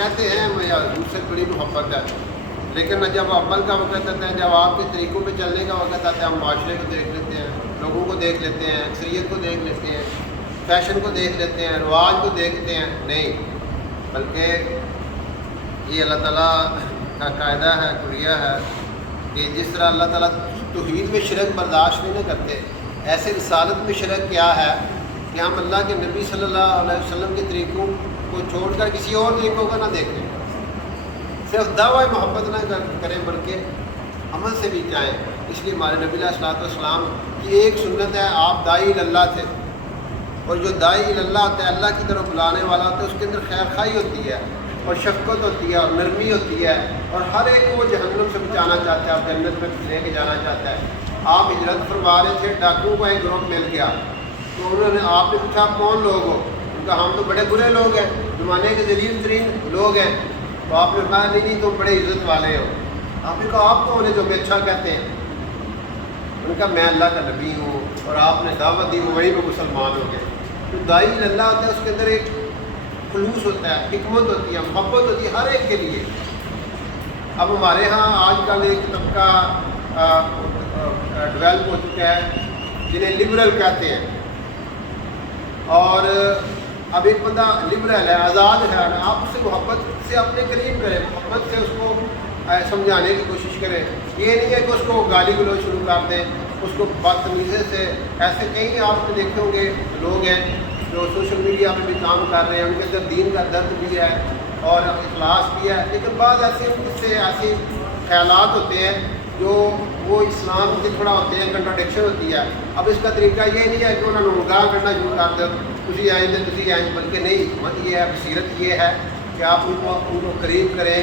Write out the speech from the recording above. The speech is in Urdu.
کہتے ہیں مجھے حضور سے بڑی محبت ہے، لیکن جب عمل کا وقت آتا ہے، جب آپ کے طریقوں پہ چلنے کا وقت آتا ہے، ہم معاشرے کو دیکھ لیتے ہیں، لوگوں کو دیکھ لیتے ہیں، اکثریت کو دیکھ لیتے ہیں، فیشن کو دیکھ لیتے ہیں، رواج کو دیکھتے ہیں. نہیں، بلکہ یہ اللہ تعالیٰ کا قاعدہ ہے، کلیہ ہے کہ جس طرح اللہ تعالیٰ توحید میں شرک برداشت نہیں کرتے، ایسے رسالت میں شرک کیا ہے کہ ہم اللہ کے نبی صلی اللہ علیہ وسلم کے طریقوں کو چھوڑ کر کسی اور طریقوں کا نہ دیکھیں، صرف دعوی محبت نہ کریں بلکہ عمل سے بھی جائیں. اس لیے ہمارے نبی علیہ السلام کی ایک سنت ہے، آپ داعی اللہ تھے، اور جو داعی اللہ ہوتا ہے، اللہ کی طرف بلانے والا ہوتا ہے، اس کے اندر خیر خواہی ہوتی ہے اور شفقت ہوتی ہے اور نرمی ہوتی ہے، اور ہر ایک کو وہ جہنم سے بچانا چاہتا ہے اور جنت میں لے کے جانا چاہتا ہے. آپ ہجرت فرما رہے تھے، ڈاکوؤں کا ایک گروپ مل گیا، تو انہوں نے آپ نے پوچھا کون لوگ ہو؟ ان کا ہم تو بڑے برے لوگ ہیں، زمانے کے ذلیل ترین لوگ ہیں. تو آپ نے کہا نہیں تم بڑے عزت والے ہو. آپ نے کہا آپ کون ہیں جو ہمیں اچھا کہتے ہیں؟ ان کا میں اللہ کا نبی ہوں، اور آپ نے دعوت دی، وہ وہیں پہ مسلمان ہو گئے. تو داعی اللہ ہوتا ہے، اس کے اندر ایک خلوص ہوتا ہے، حکمت ہوتی ہے، محبت ہوتی ہے ہر ایک کے لیے. اب ہمارے ہاں آج کل ایک طبقہ ڈیولپ ہو چکا ہے جنہیں لبرل کہتے ہیں، اور اب ایک بندہ لبرل ہے، آزاد ہے، آپ اس سے محبت سے اپنے قریب کریں، محبت سے اس کو سمجھانے کی کوشش کریں. یہ نہیں ہے کہ اس کو گالی گلوچ شروع کر دیں، اس کو بدتمیزی سے. ایسے کئی آپ نے دیکھے ہوں گے لوگ ہیں جو سوشل میڈیا پہ بھی کام کر رہے ہیں، ان کے اندر دین کا درد بھی ہے اور اخلاص بھی ہے، لیکن بعض ایسے سے ایسے خیالات ہوتے ہیں جو وہ اسلام کے تھوڑا ہوتے ہیں، کنٹراڈکشن ہوتی ہے. اب اس کا طریقہ یہ نہیں ہے کہ انہوں نے نگاہ کرنا شروع کر دیں، تجھے آئیں گے تجھے آئیں گے، بلکہ نہیں، حکمت یہ ہے، بصیرت یہ ہے کہ آپ ان کو قریب کریں.